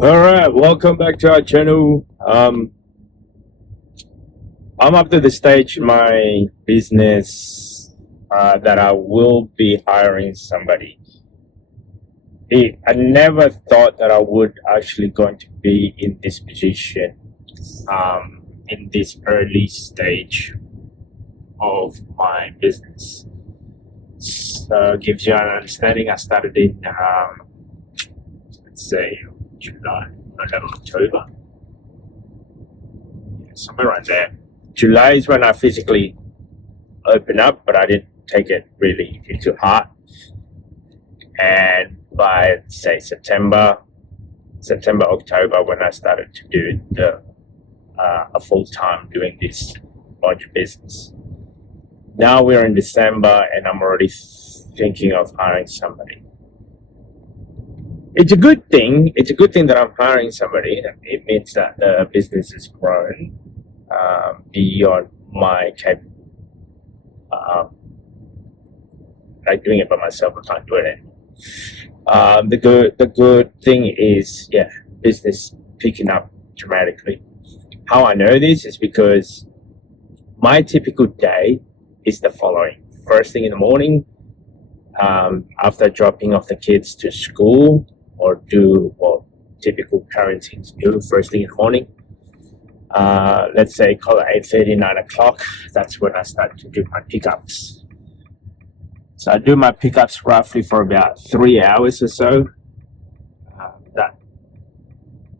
All right, welcome back to our channel. I'm up to the stage in my business that I will be hiring somebody. I never thought that I would actually going to be in this position in this early stage of my business. So gives you an understanding. I started in let's say July, November, October, somewhere around there. July is when I physically opened up, but I didn't take it really into heart. And by say September, October, when I started to do a full time doing this large business. Now we're in December, and I'm already thinking of hiring somebody. It's a good thing. It's a good thing that I'm hiring somebody. It means that the business is grown beyond my like doing it by myself. I can't do it anymore. The good thing is, business picking up dramatically. How I know this is because my typical day is the following: first thing in the morning, after dropping off the kids to school, or do what typical parenting do first thing in the morning. Let's say call it 8:30, 9 o'clock. That's when I start to do my pickups. So I do my pickups roughly for about 3 hours or so. That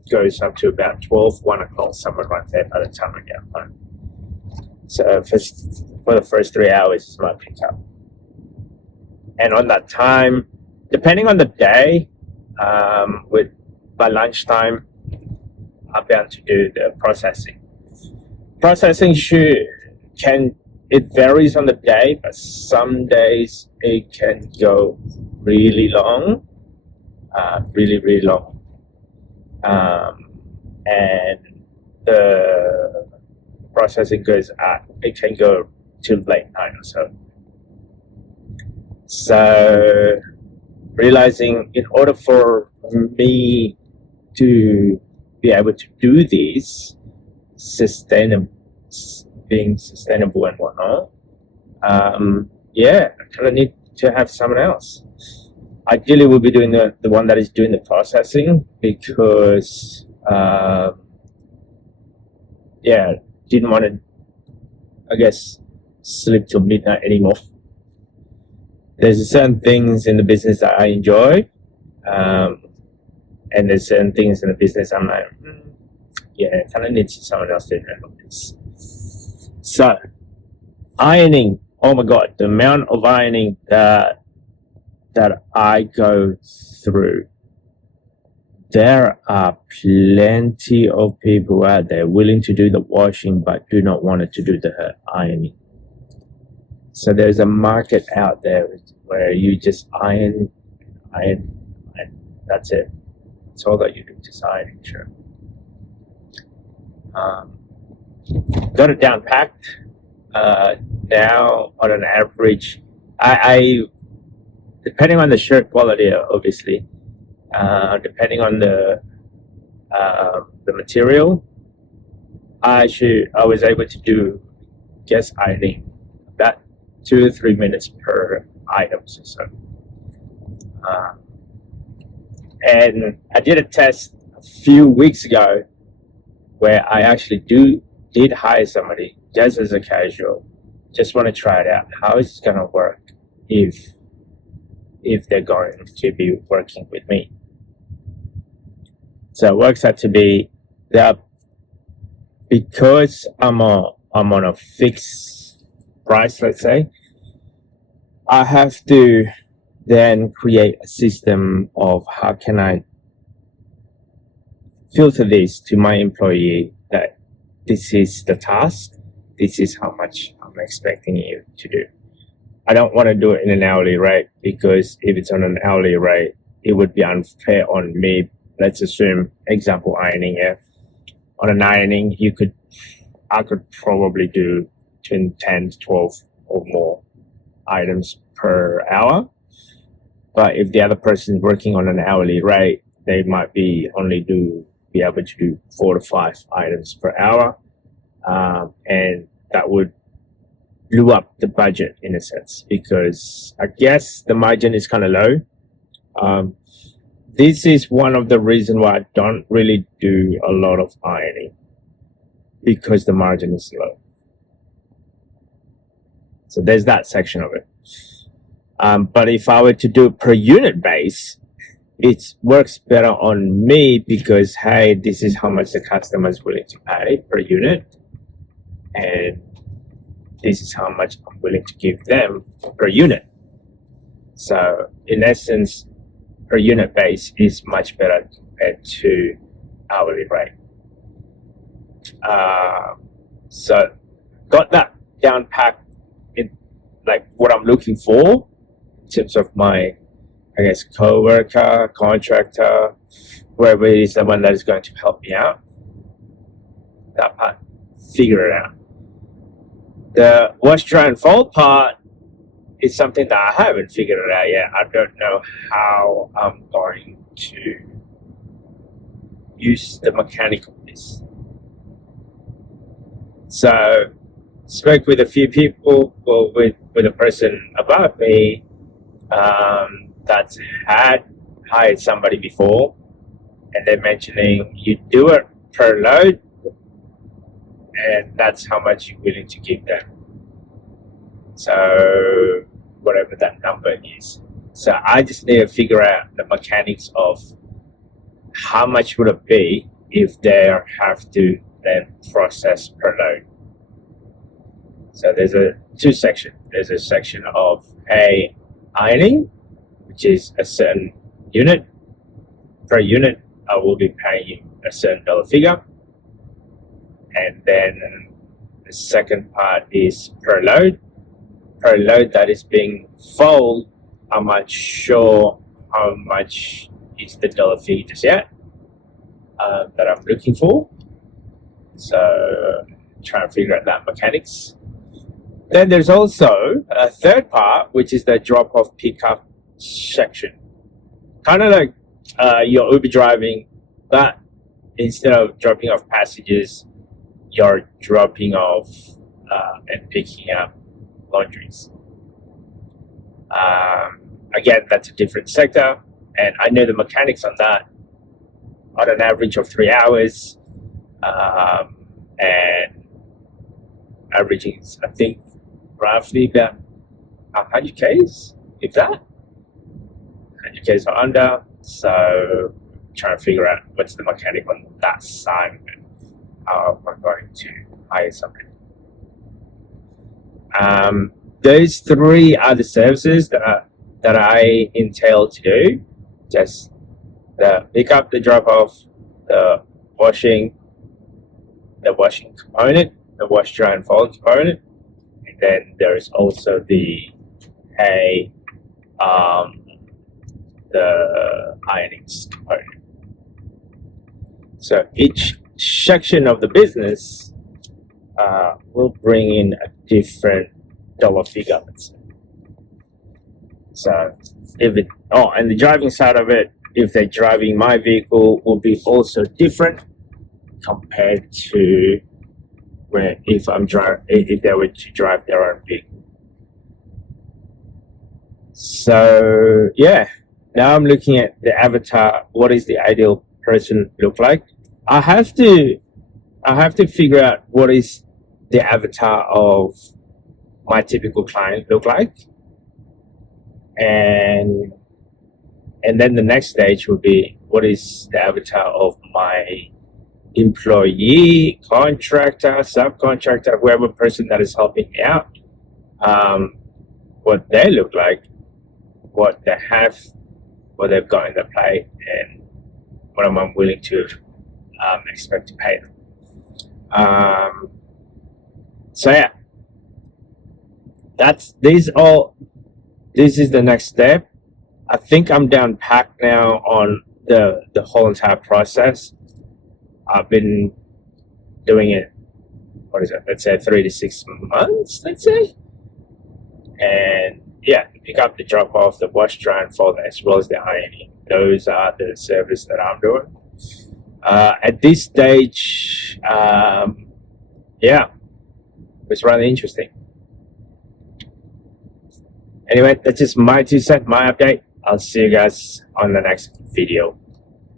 goes up to about 12, 1 o'clock, somewhere right there by the time I get home. So for the first 3 hours is my pickup. And on that time, depending on the day, with by lunchtime, I'm bound to do the processing. Processing it varies on the day, but some days it can go really long, really long. And the processing it can go till late night or so. So realizing in order for me to be able to do this being sustainable and whatnot, I kind of need to have someone else. Ideally, we'll be doing the one that is doing the processing, because didn't want to, I guess, sleep till midnight anymore. There's certain things in the business that I enjoy, and there's certain things in the business I'm like, it kind of needs someone else to handle this. So, ironing, oh my God, the amount of ironing that I go through. There are plenty of people out there willing to do the washing, but do not want to do the ironing. So there's a market out there where you just iron. That's it. That's all that you do, just ironing. Sure. Got it down packed. Now, on an average, I depending on the shirt quality, obviously, depending on the material, I was able to do guess ironing about 2 to 3 minutes per item or so. And I did a test a few weeks ago where I actually did hire somebody just as a casual. Just want to try it out. How is it going to work if they're going to be working with me? So it works out to be that because I'm on a fixed price, let's say, I have to then create a system of how can I filter this to my employee that this is the task, this is how much I'm expecting you to do. I don't want to do it in an hourly rate, because if it's on an hourly rate, it would be unfair on me. Let's assume, example, ironing. On an ironing, I could probably do between 10 to 12 or more items per hour. But if the other person is working on an hourly rate, they might be able to do 4 to 5 items per hour, and that would blew up the budget in a sense, because I guess the margin is kind of low. This is one of the reasons why I don't really do a lot of ironing, because the margin is low. So there's that section of it. But if I were to do it per unit base, it works better on me, because hey, this is how much the customer is willing to pay per unit, and this is how much I'm willing to give them per unit. So in essence, per unit base is much better compared to hourly rate. So got that down packed in like what I'm looking for in terms of my, I guess, co-worker, contractor, whoever it is, the one that is going to help me out. That part, figure it out. The wash, dry, and fold part is something that I haven't figured it out yet. I don't know how I'm going to use the mechanic of this. So, spoke with a few people, well, with a person above me that's had hired somebody before, and they're mentioning you do it per load, and that's how much you're willing to give them. So whatever that number is. So I just need to figure out the mechanics of how much would it be if they have to then process per load. So there's two sections. There's a section of ironing, which is a certain unit. Per unit, I will be paying you a certain dollar figure. And then the second part is per load. Per load that is being folded, I'm not sure how much is the dollar figure just yet that I'm looking for. So trying to figure out that mechanics. Then there's also a third part, which is the drop-off pickup section. Kind of like you're Uber driving, but instead of dropping off passengers, you're dropping off and picking up laundries. Again, that's a different sector, and I know the mechanics on that on an average of 3 hours, and averaging, I think, roughly about 100 Ks, if that. 100 Ks or under. So trying to figure out what's the mechanic on that side of it. How I'm going to hire somebody. Those three are the services that I entail to do. Just the pick up, the drop off, the washing component, the wash, dry, and fold component, and then there is also the ironing component. So each section of the business will bring in a different dollar figure. So and the driving side of it, if they're driving my vehicle, will be also different compared to if they were to drive their own vehicle. So yeah, now I'm looking at the avatar. What is the ideal person look like? I have to figure out what is the avatar of my typical client look like, and then the next stage would be what is the avatar of my employee, contractor, subcontractor, whoever person that is helping me out, what they look like, what they have, what they've got in their plate, and what am I willing to expect to pay them. So yeah, this is the next step. I think I'm down packed now on the whole entire process. I've been doing it, let's say 3 to 6 months, let's say. And yeah, pick up, the drop off, the wash, dry, and fold, as well as the ironing. those are the service that I'm doing. At this stage, yeah, it's rather interesting. Anyway, that's just my 2 cents, my update. I'll see you guys on the next video.